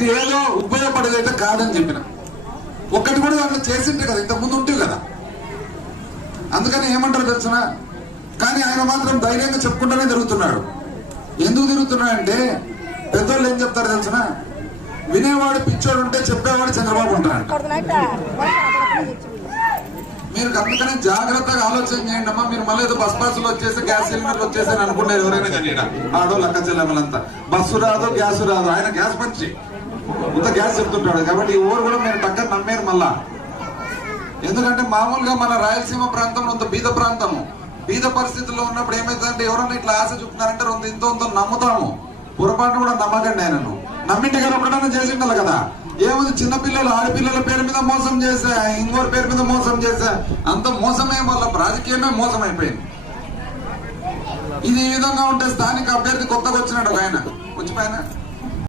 ఇది ఏదో ఉపయోగపడేదైతే కాదని చెప్పిన. ఒక్కటి కూడా దాంట్లో చేసింటే కదా, ఇంత ముందు ఉంటే కదా. అందుకని ఏమంటారు తెలుసిన, కానీ ఆయన మాత్రం ధైర్యంగా చెప్పుకుంటూనే తిరుగుతున్నాడు. ఎందుకు తిరుగుతున్నాడంటే పెద్దోళ్ళు ఏం చెప్తారు తెలిసిన, వినేవాడు పిచ్చోడు ఉంటే చెప్పేవాడు చంద్రబాబు ఉంటాడు. మీరు అందుకనే జాగ్రత్తగా ఆలోచన చేయండి అమ్మా. మీరు మళ్ళీ ఏదో బస్ పాసులు వచ్చేసి గ్యాస్ సిలిండర్లు వచ్చేసి అని అనుకున్నారు ఎవరైనా కానీ. ఆడో లక్క చెల్లెమ్మలంతా బస్సు రాదు గ్యాస్ రాదు, ఆయన గ్యాస్ పంచి ఇంత గ్యాస్ చెప్తుంటాడు. కాబట్టి ఈ ఊరు కూడా మీరు టక్కన నమ్మేరు మళ్ళా. ఎందుకంటే మామూలుగా మన రాయలసీమ ప్రాంతంలో అంత బీద ప్రాంతము, బీద పరిస్థితుల్లో ఉన్నప్పుడు ఏమైతుందంటే ఎవరన్నా ఇట్లా ఆశ చూపుతున్నారంటే ఇంత నమ్ముతాము. పొరపాటు కూడా నమ్మకండి. ఆయనను నమ్మింటి గారు ఒకటన్నా చేసి ఉండాలి కదా. ఏముంది, చిన్నపిల్లలు ఆడపిల్లల పేరు మీద మోసం చేసా, ఇంకోరి పేరు మీద మోసం చేసా, అంత మోసమే, వాళ్ళ రాజకీయమే మోసం అయిపోయింది. ఇది ఈ విధంగా ఉంటే స్థానిక అభ్యర్థి కొత్తగా వచ్చినాడు ఆయన, వచ్చిపోయినా